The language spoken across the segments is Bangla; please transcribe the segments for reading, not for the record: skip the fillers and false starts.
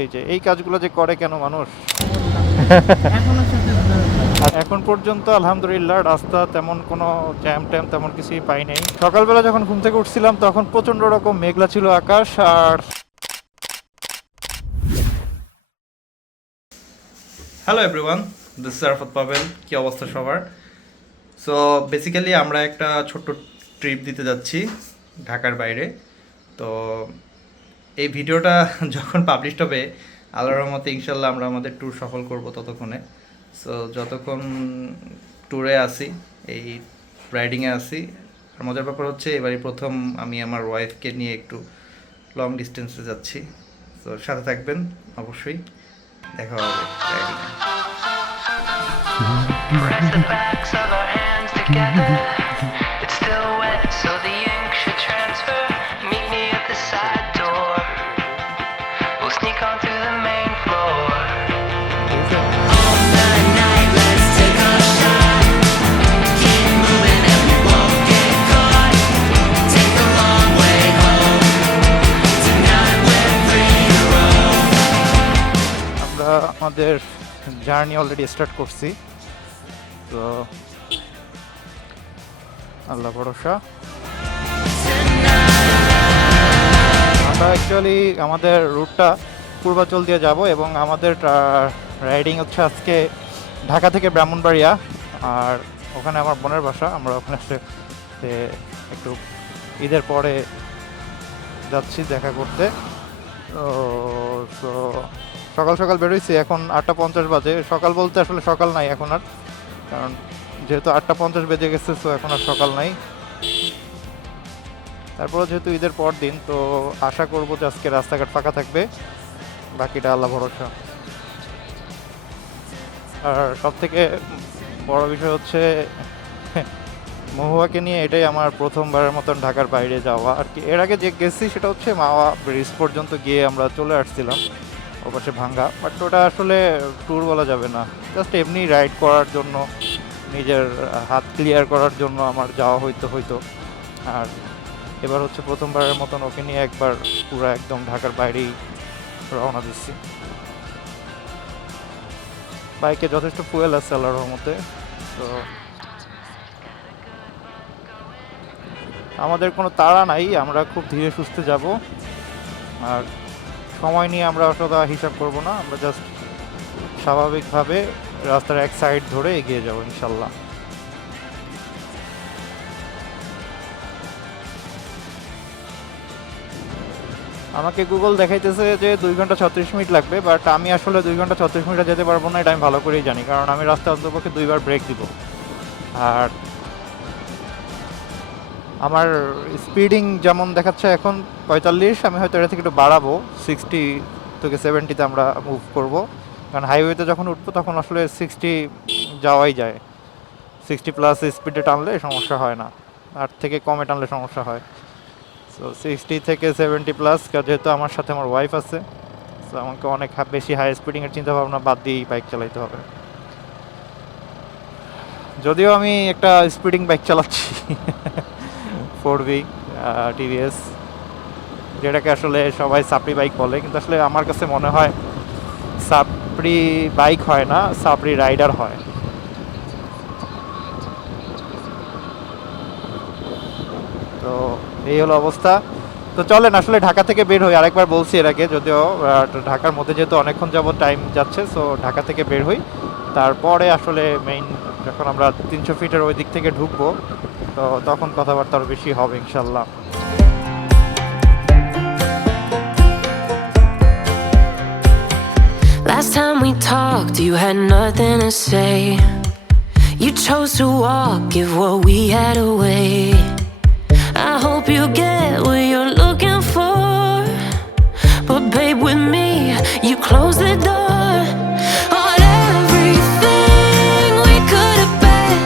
এই যে এই কাজগুলো যে করে কেন মানুষ। এখন পর্যন্ত আলহামদুলিল্লাহ রাস্তা তেমন কোনো জ্যাম ট্যাম তেমন কিছুই পাই নাই। সকালবেলা যখন ঘুম থেকে উঠছিলাম তখন প্রচণ্ড রকম মেঘলা ছিল আকাশ। আর hello everyone, this is Arafat Pavel. কী অবস্থা সবার? সো বেসিক্যালি আমরা একটা ছোট্ট ট্রিপ দিতে যাচ্ছি ঢাকার বাইরে। তো এই ভিডিওটা যখন পাবলিশ হবে আল্লাহর রহমতে ইনশাল্লাহ আমরা আমাদের ট্যুর সফল করব ততক্ষণে। সো যতক্ষণ ট্যুরে আসি, এই রাইডিংয়ে আসি। আর মজার ব্যাপার হচ্ছে এবারই প্রথম আমি আমার ওয়াইফকে নিয়ে একটু লং ডিস্টেন্সে যাচ্ছি। তো সাথে থাকবেন অবশ্যই, দেখা হবে রাইডিংয়ে। Press the backs of our hands together. It's still wet, so the ink should transfer. Meet me at the side door. We'll sneak on through the main floor. All night, night, let's take a shot. Keep moving and we won't get caught. Take the long way home. Tonight we're free to roam. আমরা আমাদের জার্নি অলরেডি স্টার্ট করছি। তো আল্লাহ ভরসা। আমরা অ্যাকচুয়ালি আমাদের রুটটা পূর্বাঞ্চল দিয়ে যাব এবং আমাদের রাইডিং হচ্ছে আজকে ঢাকা থেকে ব্রাহ্মণবাড়িয়া। আর ওখানে আমার বোনের বাসা, আমরা ওখানে একটু ঈদের পরে যাচ্ছি দেখা করতে। তো সকাল সকাল বেরোইছি, এখন 8:50 বাজে। সকাল বলতে আসলে সকাল নাই এখন আর, কারণ যেহেতু 8:50 বেজে গেছে, তো এখন আর সকাল নাই। তারপরে যেহেতু ঈদের পর দিন, তো আশা করবো যে আজকে রাস্তাঘাট ফাঁকা থাকবে, বাকিটা আল্লাহ ভরসা। আর সব থেকে বড় বিষয় হচ্ছে মহুয়াকে নিয়ে এটাই আমার প্রথমবারের মতন ঢাকার বাইরে যাওয়া আর কি। এর আগে যে গেছি সেটা হচ্ছে মাওয়া ব্রিজ পর্যন্ত গিয়ে আমরা চলে আসছিলাম, ওপাশে ভাঙ্গা। বাট ওটা আসলে ট্যুর বলা যাবে না, জাস্ট এমনি রাইড করার জন্য, নিজের হাত ক্লিয়ার করার জন্য আমার যাওয়া হইতো। আর এবার হচ্ছে প্রথমবারের মতন ওকে নিয়ে একবার পুরো একদম ঢাকার বাইরেই রওনা দিচ্ছি। বাইকে যথেষ্ট ফুয়েল আছে আল্লাহর রহমতে। তো আমাদের কোনো তাড়া নাই, আমরা খুব ধীরে সুস্থে যাব। আর সময় নিয়ে আমরা অতটা হিসাব করব না, আমরা জাস্ট স্বাভাবিকভাবে রাস্তার এক সাইড ধরে এগিয়ে যাব ইনশাল্লাহ। আমাকে গুগল দেখাইতেছে যে 2 ঘন্টা 36 মিনিট লাগবে, বাট আমি আসলে 2 ঘন্টা 36 মিনিটে যেতে পারবো না, এটা আমি ভালো করেই জানি, কারণ আমি রাস্তায় অন্তপক্ষে 2বার ব্রেক দিব। আর আমার স্পিডিং যেমন দেখাচ্ছে এখন 45, আমি হয়তো এটা থেকে একটু বাড়াবো, 60 থেকে 70-তে আমরা মুভ করব। কারণ হাইওয়েতে যখন উঠবো তখন আসলে 60 যাওয়াই যায়, 60+ স্পিডে টানলে সমস্যা হয় না, আর থেকে কমে টানলে সমস্যা হয়। সো 60 থেকে 70+, যেহেতু আমার সাথে আমার ওয়াইফ আছে, সো আমাকে অনেক বেশি হাই স্পিডিংয়ের চিন্তা ভাবনা বাদ দিয়েই বাইক চালাইতে হবে। যদিও আমি একটা স্পিডিং বাইক চালাচ্ছি 4V টিভিএস, যেটাকে আসলে সবাই সাপড়ি বাইক বলে, কিন্তু আসলে আমার কাছে মনে হয় সাপড়ি বাইক হয় না, সাপড়ি রাইডার হয়। তো এই হলো অবস্থা। তো চলেন আসলে ঢাকা থেকে বের হই, আরেকবার বলছি এর আগে, যদিও ঢাকার মধ্যে যেহেতু অনেকক্ষণ যাবত টাইম যাচ্ছে, সো ঢাকা থেকে বের হই। তারপরে আসলে মেইন যখন আমরা 300 ফিটের ওই দিক থেকে ঢুকবো, তো তখন কথাবার্তা আরও বেশি হবে ইনশাল্লাহ। Last time we talked, you had nothing to say. You chose to walk, give what we had away. I hope you get what you're looking for, but babe, with me, you close the door on everything we could have been.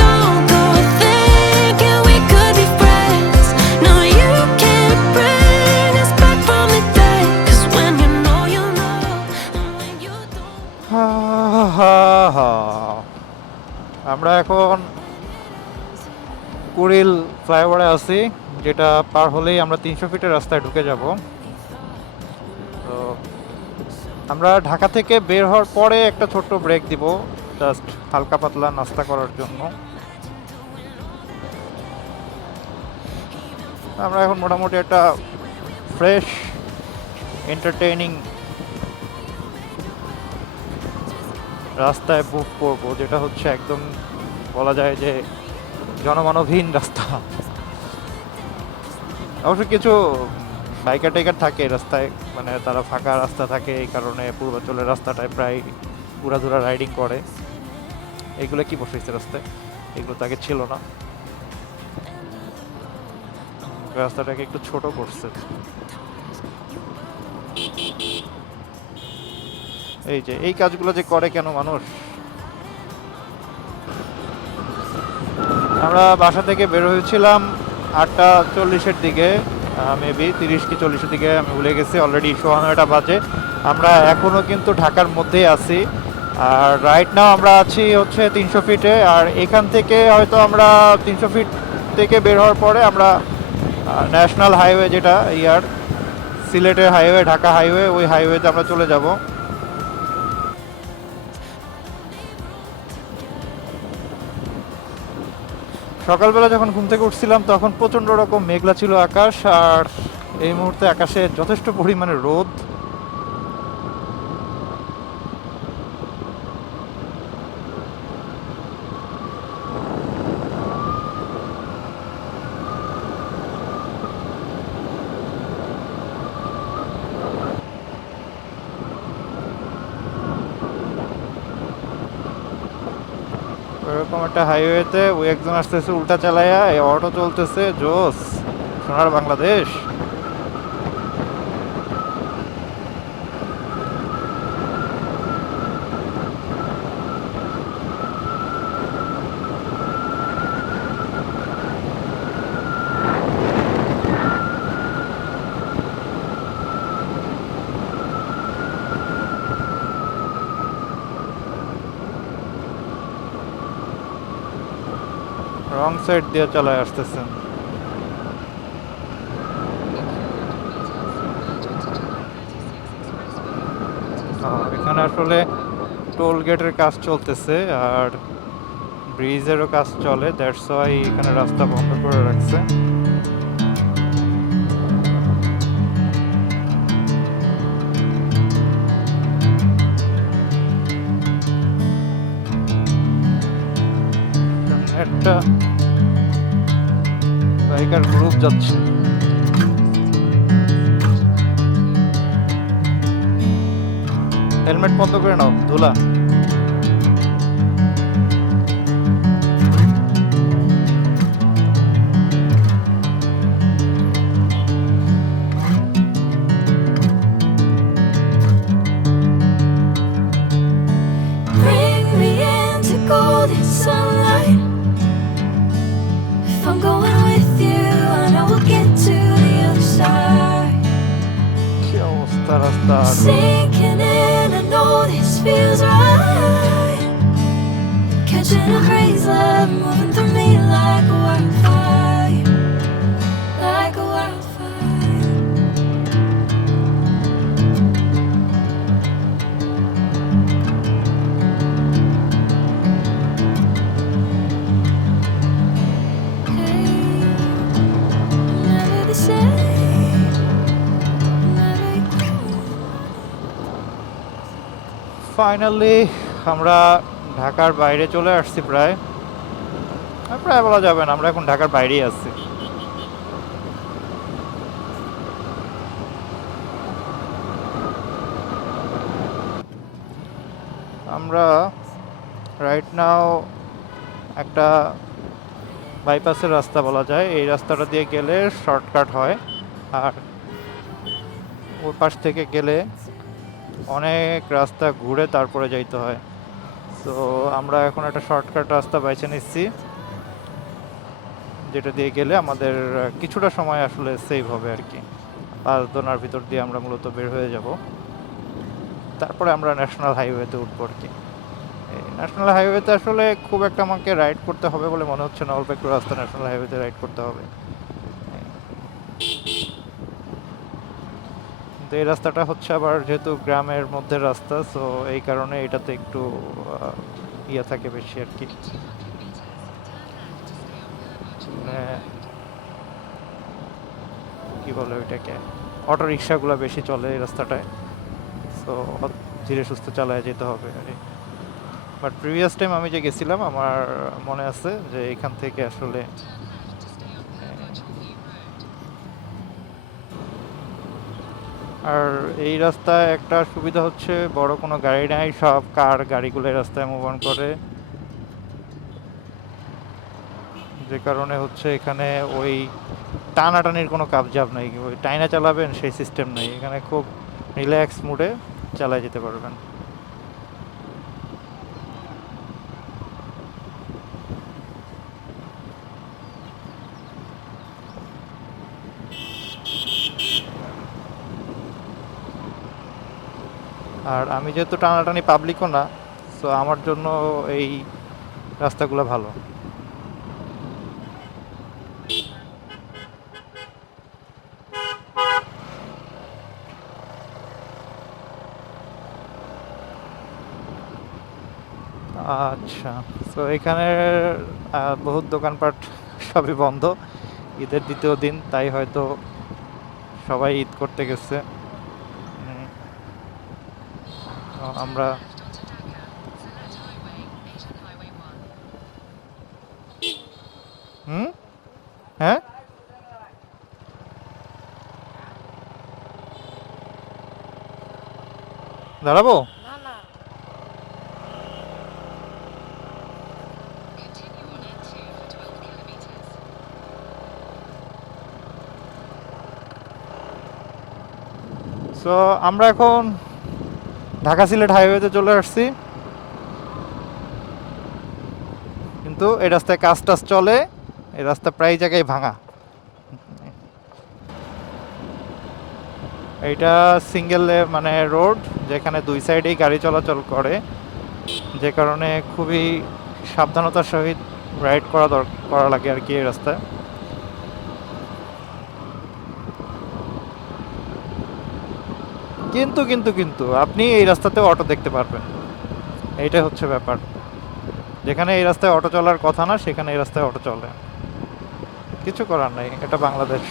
Don't go thinking we could be friends. No, you can't bring us back from the dead, 'cause when you know, you know, and when you don't. আমরা এখন কুড়িল ফ্লাইওভারে আছি, যেটা পার হলেই আমরা 300 ফিটের রাস্তায় ঢুকে যাব। তো আমরা ঢাকা থেকে বের হওয়ার পরে একটা ছোট্ট ব্রেক দিব, জাস্ট হালকা পাতলা নাস্তা করার জন্য। আমরা এখন মোটামুটি একটা ফ্রেশ এন্টারটেইনিং রাস্তায় বুক করব, যেটা হচ্ছে একদম বলা যায় যে জনমানবহীন রাস্তা। অবশ্য কিছু বাইকার টাইকার থাকে রাস্তায়, মানে তারা ফাঁকা রাস্তা থাকে, এই কারণে পূর্বাঞ্চলের রাস্তাটায় প্রায় উড়াধুরা রাইডিং করে। এগুলো কি বসেছে রাস্তায়, এগুলো তো আগে ছিল না। রাস্তাটাকে একটু ছোট করছে। এই যে এই কাজগুলো যে করে কেন মানুষ। আমরা বাসা থেকে বের হয়েছিলাম 8:40-এর দিকে, মেবি 30 কি 40-এর দিকে, আমি ভুলে গেছি। অলরেডি 9:15 বাজে। আমরা এখনও কিন্তু ঢাকার মধ্যেই আছি। আর রাইট নাও আমরা আছি হচ্ছে 300 ফিটে। আর এখান থেকে হয়তো আমরা 300 ফিট থেকে বের হওয়ার পরে আমরা ন্যাশনাল হাইওয়ে, যেটা ইয়ার সিলেটের হাইওয়ে, ঢাকা হাইওয়ে, ওই হাইওয়েতে আমরা চলে যাব। সকালবেলা যখন ঘুম থেকে উঠছিলাম তখন প্রচণ্ড রকম মেঘলা ছিল আকাশ, আর এই মুহূর্তে আকাশে যথেষ্ট পরিমাণে রোদ। এরকম একটা হাইওয়েতে ওই একজন আসতেছে উল্টা চালাইয়া, এই অটো চলতেছে, জোস সোনার বাংলাদেশ। রং সাইড দিয়ে চালায় আসতেছেন। এখানে আসলে টোল গেটের কাজ চলতেছে আর ব্রিজেরও কাজ চলে, দ্যাটস ওয়াই এখানে রাস্তা বন্ধ করে রাখছে। একটা বাইকার গ্রুপ যাচ্ছে। হেলমেট বন্ধ করে নাও, ধুলা। Bring me into golden sunlight. If I'm going with you, I know we'll get to the other side. কি অবস্থা রাস্তার। Sinking in, I know this feels right. Catching a breeze, love moving through me like a wildfire, like a wildfire. Never the same, never finally আমরা ঢাকার বাইরে চলে আসছি। প্রায় প্রায় বলা যাবে না, আমরা এখন ঢাকার বাইরেই আছি। আমরা রাইট নাও একটা বাইপাসের রাস্তা বলা যায়, এই রাস্তাটা দিয়ে গেলে শর্টকাট হয়, আর ওই পাশ থেকে গেলে অনেক রাস্তা ঘুরে তারপরে যাইতে হয়। তো আমরা এখন একটা শর্টকাট রাস্তা বেছে নিচ্ছি, যেটা দিয়ে গেলে আমাদের কিছুটা সময় আসলে সেভ হবে আর কি। 5 দোনার ভিতর দিয়ে আমরা মূলত বের হয়ে যাব, তারপরে আমরা ন্যাশনাল হাইওয়েতে উঠবো আর কি। ন্যাশনাল হাইওয়েতে আসলে খুব একটা আমাকে রাইড করতে হবে বলে মনে হচ্ছে না, অল্প একটু রাস্তা ন্যাশনাল হাইওয়েতে রাইড করতে হবে। কিন্তু এই রাস্তাটা হচ্ছে আবার যেহেতু গ্রামের মধ্যে রাস্তা, সো এই কারণে এটাতে একটু ইয়ে থাকে বেশি আর কি, মানে কি বলে ওইটাকে, অটো রিক্সাগুলো বেশি চলে এই রাস্তাটায়, সো ধীরে সুস্থে চালায় যেতে হবে আর কি। বাট প্রিভিয়াস টাইম আমি যে গেছিলাম আমার মনে আছে যে এখান থেকে আসলে আর এই রাস্তায় একটা সুবিধা হচ্ছে বড় কোনো গাড়ি নাই, সব কার গাড়িগুলো এই রাস্তায় মুভ অন করে, যে কারণে হচ্ছে এখানে ওই টানাটানির কোনো কাবজাব নাই, ওই টাইনা চালাবেন সেই সিস্টেম নেই এখানে, খুব রিল্যাক্স মুডে চালায় যেতে পারবেন। আর আমি যেহেতু টানাটানি পাবলিকও না, সো আমার জন্য এই রাস্তাগুলো ভালো। আচ্ছা, তো এখানে বহুত দোকানপাট সবই বন্ধ, ঈদের দ্বিতীয় দিন, তাই হয়তো সবাই ঈদ করতে গেছে। উম, তো আমরা হুম, হ্যাঁ, দাঁড়াবো। সো আমরা এখন ঢাকা সিলেট হাইওয়েতে চলে আসছি, কিন্তু এই রাস্তায় কাজ টাজ চলে, এই রাস্তা প্রায় জায়গায় ভাঙা। এইটা সিঙ্গেল মানে রোড, যেখানে দুই সাইডেই গাড়ি চলাচল করে, যে কারণে খুবই সাবধানতার সহিত রাইড করা লাগে আর কি এই রাস্তায়। কিন্তু আপনি এই রাস্তাতেও অটো দেখতে পারবেন, এইটাই হচ্ছে ব্যাপার, যেখানে এই রাস্তায় অটো চলার কথা না সেখানে এই রাস্তায় অটো চলে, কিছু করার নাই, এটা বাংলাদেশ।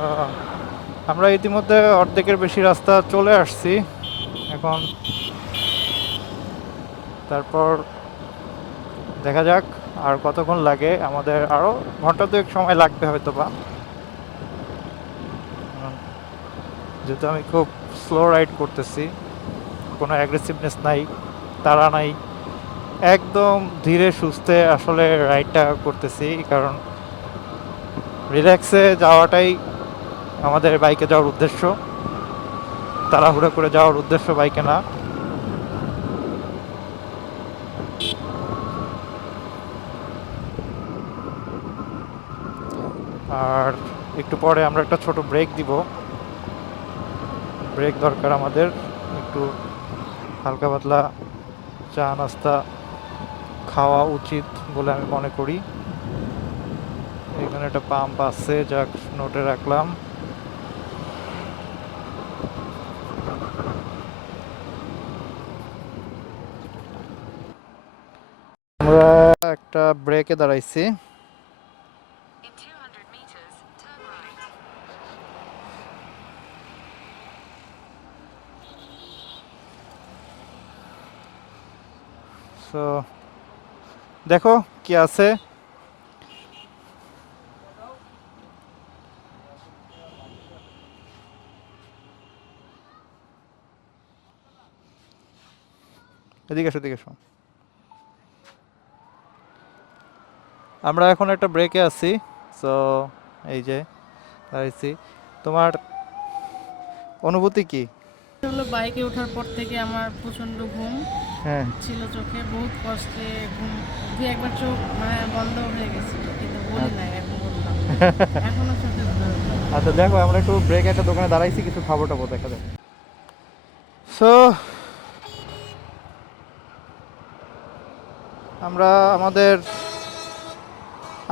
আহ, আমরা ইতিমধ্যে অর্ধেকের বেশি রাস্তা চলে আসছি এখন, তারপর দেখা যাক আর কতক্ষণ লাগে, আমাদের আরও ঘন্টা দুয়েক সময় লাগবে হয়তো বা, যেহেতু আমি খুব স্লো রাইড করতেছি, কোনো অ্যাগ্রেসিভনেস নাই, তাড়া নাই, একদম ধীরে সুস্থে আসলে রাইডটা করতেছি, কারণ রিল্যাক্সে যাওয়াটাই আমাদের বাইকে যাওয়ার উদ্দেশ্য, তাড়াহুড়ো করে যাওয়ার উদ্দেশ্য বাইকে না। আর একটু পরে আমরা একটা ছোট ব্রেক দিব, ব্রেক দরকার আমাদের, একটু হালকা পাতলা চা নাস্তা খাওয়া উচিত বলে আমি মনে করি। এখানে একটা পাম্প আছে, যা নোটে রাখলাম। আমরা একটা ব্রেকে দাঁড়াইছি, In 200 meters, turn right. So দেখো কি আছে। এদিকে এসো, এদিকে এসো। আমরা এখন একটা ব্রেকে আছি, সো এই যে দাঁড়াইছি। তোমার অনুভূতি কি? হলো বাইকে ওঠার পর থেকে আমার প্রচন্ড ঘুম হ্যাঁ, ছিল চোখে, বহুত কষ্টে ঘুম, দু একবার চোখ মানে বন্ধ হয়ে গেছিল, কিন্তু বলি নাই, এখন বললাম, এখনো চোখে ঘুম। আচ্ছা দেখো, আমরা একটু ব্রেক একটা দোকানে দাঁড়াইছি, কিছু খাবো টাবো দেখা যায়। সো আমরা আমাদের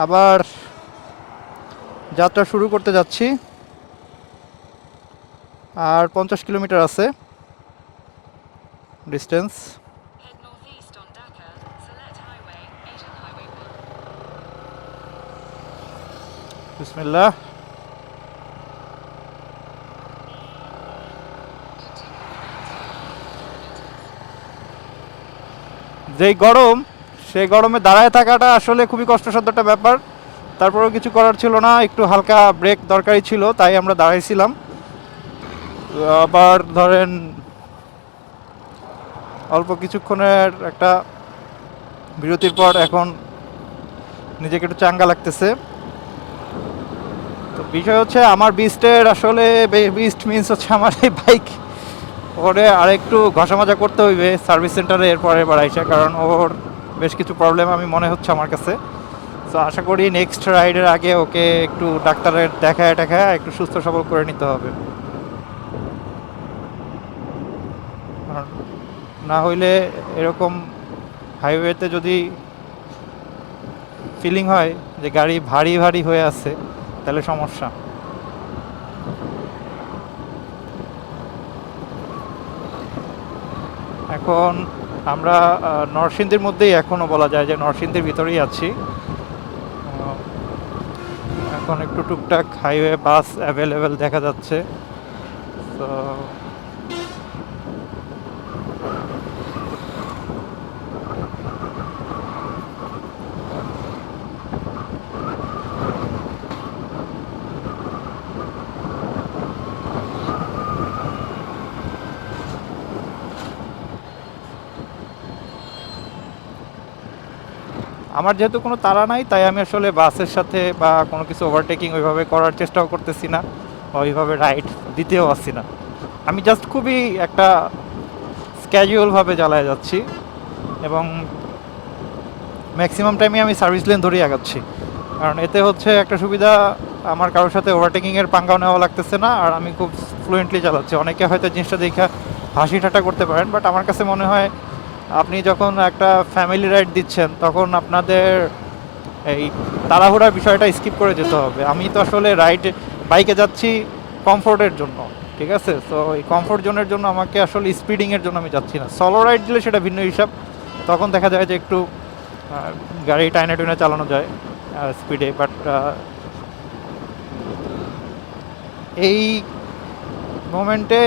আবার যাত্রা শুরু করতে যাচ্ছি। আর 50 কিলোমিটার আছে distance. Head northeast on Dhaka, Sylhet Highway, Asian Highway 1. বিসমিল্লাহ। যেই গরম, সেই গরমে দাঁড়ায় থাকাটা আসলে খুবই কষ্টসাধ্য একটা ব্যাপার। তারপরেও কিছু করার ছিল না, একটু হালকা ব্রেক দরকারি ছিল, তাই আমরা দাঁড়াইছিলাম। তো আবার ধরেন অল্প কিছুক্ষণের একটা বিরতির পর এখন নিজেকে একটু চাঙ্গা লাগতেছে। তো বিষয় হচ্ছে আমার বিস্টের আসলে বিস্ট মিন্স হচ্ছে আমার এই বাইক, ওরে আর একটু ঘষা মাজা করতে হইবে সার্ভিস সেন্টারে এরপরে এবার আইসা, কারণ ওর বেশ কিছু প্রবলেম আমি মনে হচ্ছে আমার কাছে। তো আশা করি নেক্সট রাইডের আগে ওকে একটু ডাক্তারের দেখায় টেখায় একটু সুস্থ সবল করে নিতে হবে, কারণ না হইলে এরকম হাইওয়েতে যদি ফিলিং হয় যে গাড়ি ভারী ভারী হয়ে আছে তাহলে সমস্যা। এখন আমরা নরসিংদীর মধ্যেই এখনও বলা যায় যে নরসিংদীর ভিতরেই আছি। এখন একটু টুকটাক হাইওয়ে বাস অ্যাভেলেবেল দেখা যাচ্ছে। তো আমার যেহেতু কোনো তাড়া নাই, তাই আমি আসলে বাসের সাথে বা কোনো কিছু ওভারটেকিং ওইভাবে করার চেষ্টাও করতেছি না, বা ওইভাবে রাইড দিতেও আসছি না। আমি জাস্ট খুবই একটা স্ক্যাজুয়ালভাবে চালায় যাচ্ছি এবং ম্যাক্সিমাম টাইমে আমি সার্ভিস লেন ধরেই আগাচ্ছি, কারণ এতে হচ্ছে একটা সুবিধা, আমার কারোর সাথে ওভারটেকিংয়ের পাঙ্গাও নেওয়া লাগতেছে না, আর আমি খুব ফ্লুয়েন্টলি চালাচ্ছি। অনেকে হয়তো জিনিসটা দেখে হাসি ঠাট্টা করতে পারেন, বাট আমার কাছে মনে হয় আপনি যখন একটা ফ্যামিলি রাইড দিচ্ছেন তখন আপনাদের এই তাড়াহুড়ার বিষয়টা স্কিপ করে যেতে হবে। আমি তো আসলে বাইকে যাচ্ছি কমফোর্টের জন্য, ঠিক আছে? তো এই কমফোর্ট জোনের জন্য আমাকে আসলে স্পিডিংয়ের জন্য আমি যাচ্ছি না। সলো রাইড দিলে সেটা ভিন্ন হিসাব, তখন দেখা যায় যে একটু গাড়ি টাইনে টুইনে চালানো যায় স্পিডে, বাট এই মোমেন্টে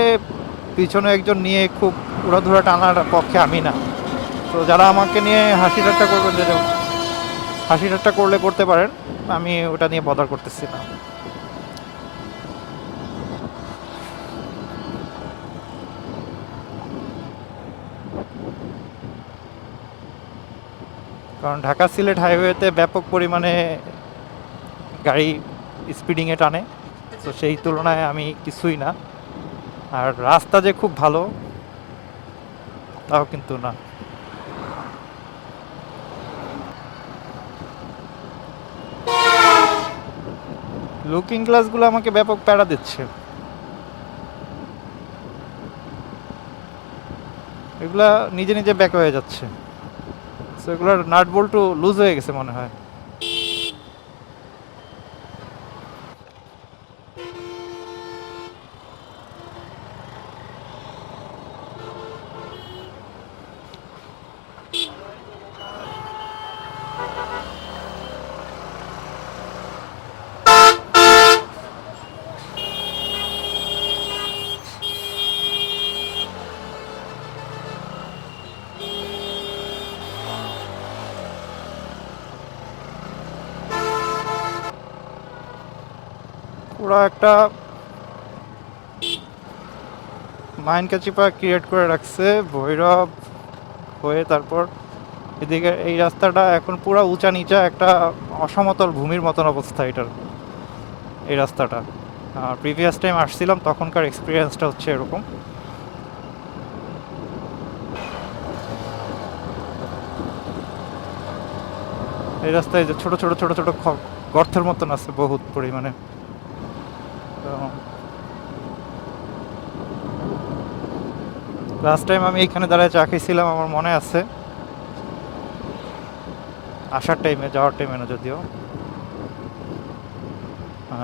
পিছনে একজন নিয়ে খুব উড়াধুরা টানার পক্ষে আমি না। তো যারা আমাকে নিয়ে হাসি ঠাট্টা করবেন, যে হাসি ঠাট্টা করলে করতে পারেন, আমি ওটা নিয়ে বদার করতেছি না। কারণ ঢাকা সিলেট হাইওয়েতে ব্যাপক পরিমাণে গাড়ি স্পিডিংয়ে টানে, তো সেই তুলনায় আমি কিছুই না। আর রাস্তা যে খুব ভালো তাও কিন্তু না। লুকিং গ্লাসগুলো আমাকে ব্যাপক প্যারা দিচ্ছে, এগুলা নিজে নিজে ব্যাক হয়ে যাচ্ছে। তো এগুলোর নাট বল্টু লুজ হয়ে গেছে মনে হয়। ওরা একটা মাইন্ড ক্যাচিপা ক্রিয়েট করে রাখছে ভৈরব হয়ে, তারপর এদিকে এই রাস্তাটা এখন পুরো উঁচা নিচা একটা অসমতল ভূমির মতন অবস্থা এটার, এই রাস্তাটা। প্রিভিয়াস টাইম আসছিলাম তখনকার এক্সপিরিয়েন্সটা হচ্ছে এরকম। এই রাস্তায় যে ছোট ছোট ছোট ছোট গর্তের মতন আছে বহুত পরিমাণে। লাস্ট টাইম আমি এখানে দাঁড়ায় চা খেয়েছিলাম, আমার মনে আছে, আসার টাইমে, যাওয়ার টাইমে না যদিও।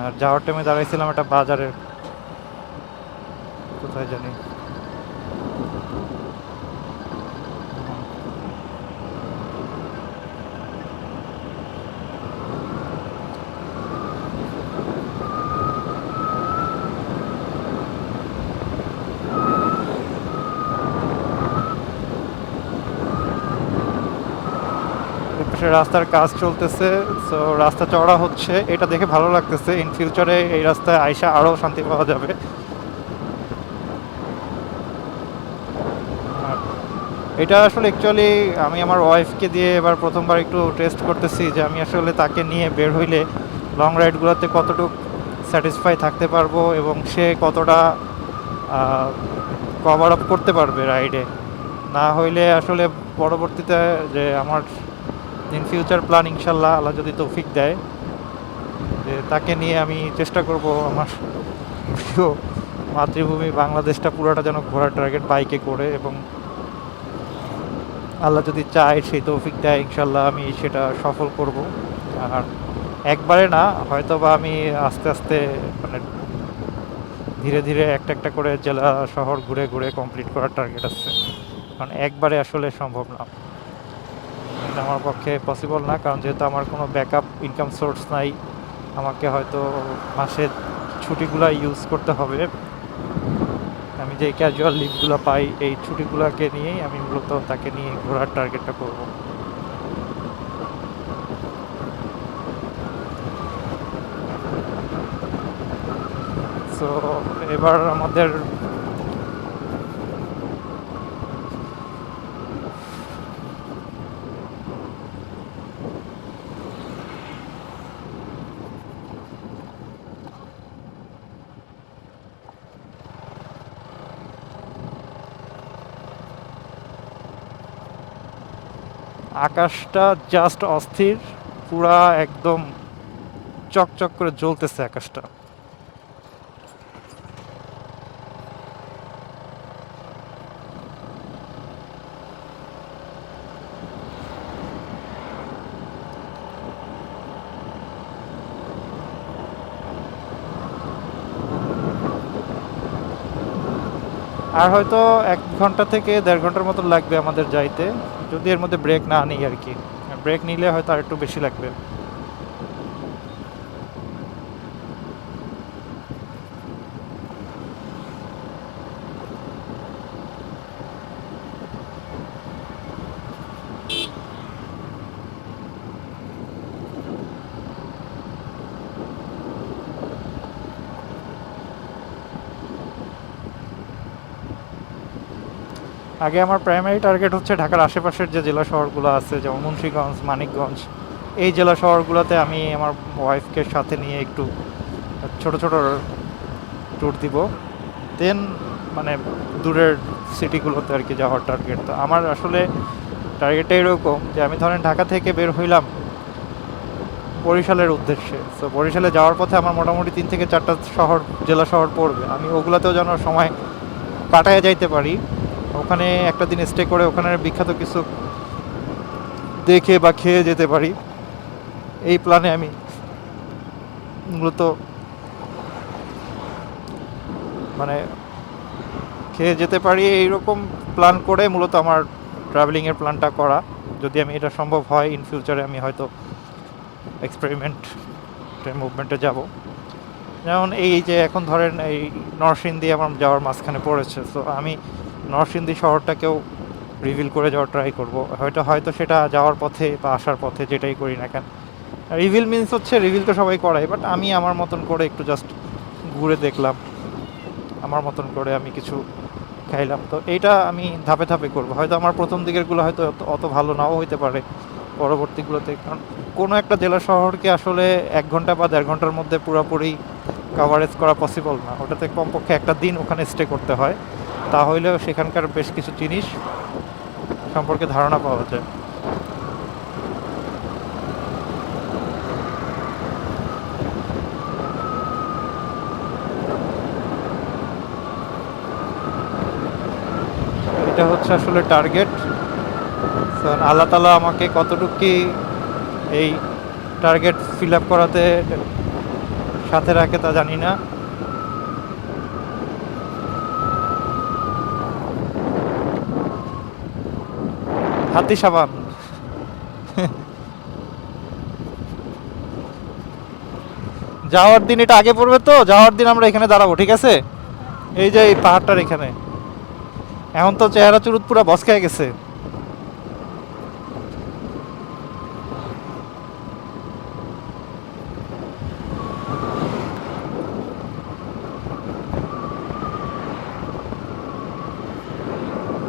আর যাওয়ার টাইমে দাঁড়াইছিলাম একটা বাজারের কোথায় জানি এপাশে রাস্তার কাজ চলতেছে, সো রাস্তা চওড়া হচ্ছে, এটা দেখে ভালো লাগতেছে। ইন ফিউচারে এই রাস্তায় আইসা আরও শান্তি পাওয়া যাবে। আর এটা আসলে অ্যাকচুয়ালি আমি আমার ওয়াইফকে দিয়ে এবার প্রথমবার একটু টেস্ট করতেছি যে আমি আসলে তাকে নিয়ে বের হইলে লং রাইডগুলোতে কতটুকু স্যাটিসফাই থাকতে পারবো এবং সে কতটা কভার আপ করতে পারবে রাইডে। না হইলে আসলে পরবর্তীতে যে আমার ইন ফিউচার প্ল্যান ইনশাল্লাহ আল্লাহ যদি তৌফিক দেয় যে তাকে নিয়ে আমি চেষ্টা করব আমার প্রিয় মাতৃভূমি বাংলাদেশটা পুরোটা যেন ঘোরার টার্গেট বাইকে করে, এবং আল্লাহ যদি চায় সেই তৌফিক দেয় ইনশাল্লাহ আমি সেটা সফল করব। আর একবারে না, হয়তো বা আমি আস্তে আস্তে মানে ধীরে ধীরে একটা একটা করে জেলা শহর ঘুরে ঘুরে কমপ্লিট করার টার্গেট আছে, কারণ একবারে আসলে সম্ভব না, এটা আমার পক্ষে পসিবল না। কারণ যেহেতু আমার কোনো ব্যাকআপ ইনকাম সোর্স নাই, আমাকে হয়তো মাসের ছুটিগুলো ইউজ করতে হবে। আমি যে ক্যাজুয়াল লিভগুলো পাই এই ছুটিগুলোকে নিয়েই আমি মূলত তাকে নিয়ে ঘোরার টার্গেটটা করব। সো এবার আমাদের আকাশটা জাস্ট অস্থির, পুরা একদম চকচক করে জ্বলতেছে আকাশটা। আর হয়তো 1 ঘন্টা থেকে 1.5 ঘন্টার মতো লাগবে আমাদের যাইতে, যদি এর মধ্যে ব্রেক না নিই আর কি। ব্রেক নিলে হয়তো আর একটু বেশি লাগবে। আগে আমার প্রাইমারি টার্গেট হচ্ছে ঢাকার আশেপাশের যে জেলা শহরগুলো আছে, যেমন মুন্সিগঞ্জ, মানিকগঞ্জ, এই জেলা শহরগুলোতে আমি আমার ওয়াইফকে সাথে নিয়ে একটু ছোট ছোট ট্যুর দিব। দেন মানে দূরের সিটিগুলোতে আর কি যাওয়ার টার্গেট। তো আমার আসলে টার্গেটটা এরকম যে আমি ধরেন ঢাকা থেকে বের হইলাম বরিশালের উদ্দেশ্যে, তো বরিশালে যাওয়ার পথে আমার মোটামুটি 3 থেকে 4টা শহর, জেলা শহর পড়বে। আমি ওগুলোতেও যেন সময় কাটায় যাইতে পারি, ওখানে একটা দিন স্টে করে ওখানে বিখ্যাত কিছু দেখে বা খেয়ে যেতে পারি, এই প্ল্যানে আমি মূলত মানে খেয়ে যেতে পারি এইরকম প্ল্যান করে মূলত আমার ট্রাভেলিংয়ের প্ল্যানটা করা। যদি আমি এটা সম্ভব হয় ইন ফিউচারে আমি হয়তো এক্সপেরিমেন্ট মুভমেন্টে যাব। যেমন এই যে এখন ধরেন এই নরসিংদী আমার যাওয়ার মাঝখানে পড়েছে, সো আমি নরসিংদী শহরটাকেও রিভিল করে যাওয়ার ট্রাই করব। হয়তো সেটা যাওয়ার পথে বা আসার পথে যেটাই করি না কেন, রিভিল মিন্স হচ্ছে রিভিল তো সবাই করাই, বাট আমি আমার মতন করে একটু জাস্ট ঘুরে দেখলাম, আমার মতন করে আমি কিছু খাইলাম। তো এইটা আমি ধাপে ধাপে করবো। হয়তো আমার প্রথম দিকেরগুলো হয়তো অত ভালো নাও হইতে পারে পরবর্তীগুলোতে, কারণ কোনো একটা জেলা শহরকে আসলে 1 ঘন্টা বা 1.5 ঘন্টার মধ্যে পুরোপুরি কাভারেজ করা পসিবল না। ওটাতে কমপক্ষে একটা দিন ওখানে স্টে করতে হয়, তাহলেও সেখানকার বেশ কিছু জিনিস সম্পর্কে ধারণা পাওয়া যায়। এটা হচ্ছে আসলে টার্গেট। আল্লাহ তাআলা আমাকে কতটুকু এই টার্গেট ফিল আপ করাতে সাথে রাখে তা জানি না। হাতি সাবান। যাওয়ার দিন এটা আগে পড়বে তো, যাওয়ার দিন আমরা এখানে দাঁড়াবো, ঠিক আছে? এই যে এই পাহাড়টার এখানে। এখন তো চেহারা চুরুত পুরো বসকায় গেছে।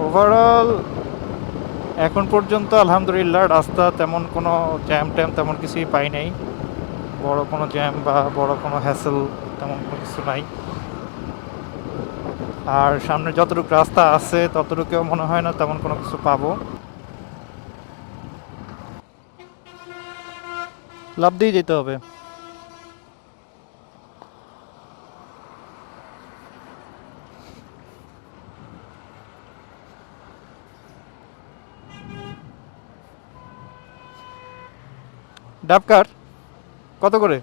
ওভারঅল এখন পর্যন্ত আলহামদুলিল্লাহ রাস্তা তেমন কোনো জ্যাম ট্যাম তেমন কিছুই পাই নাই। বড় কোনো জ্যাম বা বড় কোনো হ্যাসেল তেমন কোনো কিছু নাই। আর সামনে যতটুকু রাস্তা আছে ততটুকুও মনে হয় না তেমন কোনো কিছু পাবো। লাফ দিয়ে যেতে হবে। ডাবকার কত করে?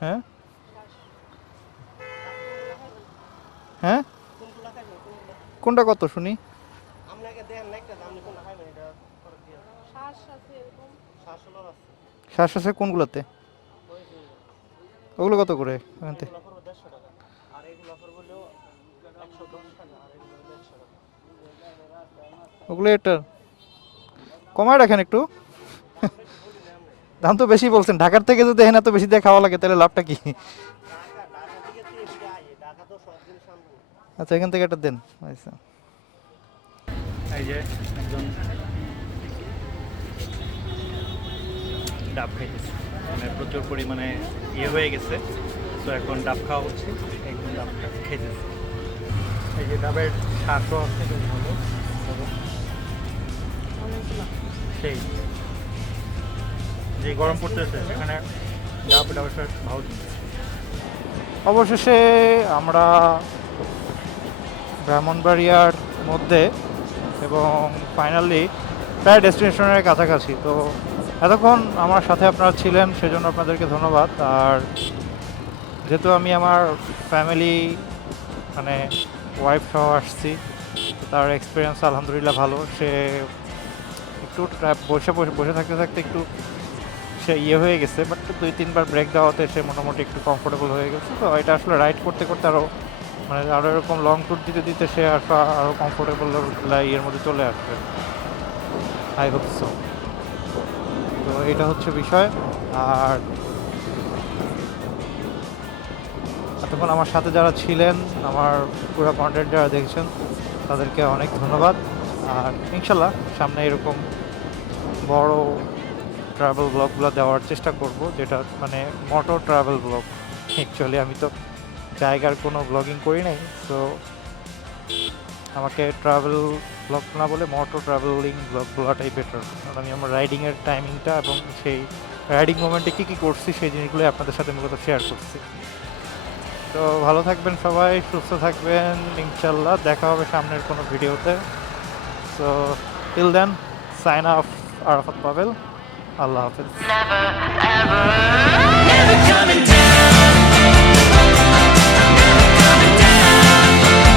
হ্যাঁ হ্যাঁ, কোনটা কত শুনি? শ্বাস আছে কোনগুলোতে? ওগুলো কত করে এখান থেকে? ওগুলো এটা কমায় রাখেন একটু। দাম তো বেশি বলছেন। ঢাকার থেকে যদি এখানে এত বেশি দিয়ে খাওয়া লাগে তাহলে লাভটা কি? আচ্ছা এখান থেকে একটা দেন। আচ্ছা এই যে একজন ডাব খাইতেছে, মানে প্রচুর পরিমাণে ইয়ে হয়ে গেছে, তো এখন ডাব খাওয়া হচ্ছে, একজন ডাব খাইতেছে। এই যে ডাবের শ্বাসও আছে বেশ ভালো, সেই যে গরম পড়তেছে সেখানে ডাবের শ্বাস ভালো দিচ্ছে। অবশেষে আমরা ব্রাহ্মণবাড়িয়ার মধ্যে এবং ফাইনালি প্রায় ডেস্টিনেশনের কাছাকাছি। তো এতক্ষণ আমার সাথে আপনারা ছিলেন সেজন্য আপনাদেরকে ধন্যবাদ। আর যেহেতু আমি আমার ফ্যামিলি মানে ওয়াইফ সহ আসছি, তার এক্সপিরিয়েন্স আলহামদুলিল্লাহ ভালো। সে একটু বসে থাকতে থাকতে একটু সে ইয়ে হয়ে গেছে, বাট 2-3 বার ব্রেক দেওয়াতে সে মোটামুটি একটু কমফোর্টেবল হয়ে গেছে। তো এটা আসলে রাইড করতে করতে আরও মানে আরও এরকম লং ট্যুর দিতে দিতে সে আরও কমফোর্টেবল ইয়ের মধ্যে চলে আসবে, আই হোপ সো। তো এটা হচ্ছে বিষয়। আর এতক্ষণ আমার সাথে যারা ছিলেন, আমার পুরো কন্টেন্ট যারা দেখছেন, তাদেরকে অনেক ধন্যবাদ। আর ইনশাল্লাহ সামনে এরকম বড় ট্রাভেল ব্লগগুলো দেওয়ার চেষ্টা করব, যেটা মানে মোটো ট্রাভেল ব্লগ। অ্যাকচুয়ালি আমি তো জায়গার কোনো ব্লগিং করি নাই, তো আমাকে ট্রাভেল ব্লগ না বলে মোটো ট্রাভেলিং ব্লগ বলাটাই বেটার। কারণ আমি আমার রাইডিংয়ের টাইমিংটা এবং সেই রাইডিং মোমেন্টে কী কী করছি সেই জিনিসগুলোই আপনাদের সাথে মূলত শেয়ার করছি। তো ভালো থাকবেন সবাই, সুস্থ থাকবেন, ইনশাল্লাহ দেখা হবে সামনের কোনো ভিডিওতে। So till then, sign off, Arafat Pavel. আল্লাহ হাফেজ। Never, ever, never coming down.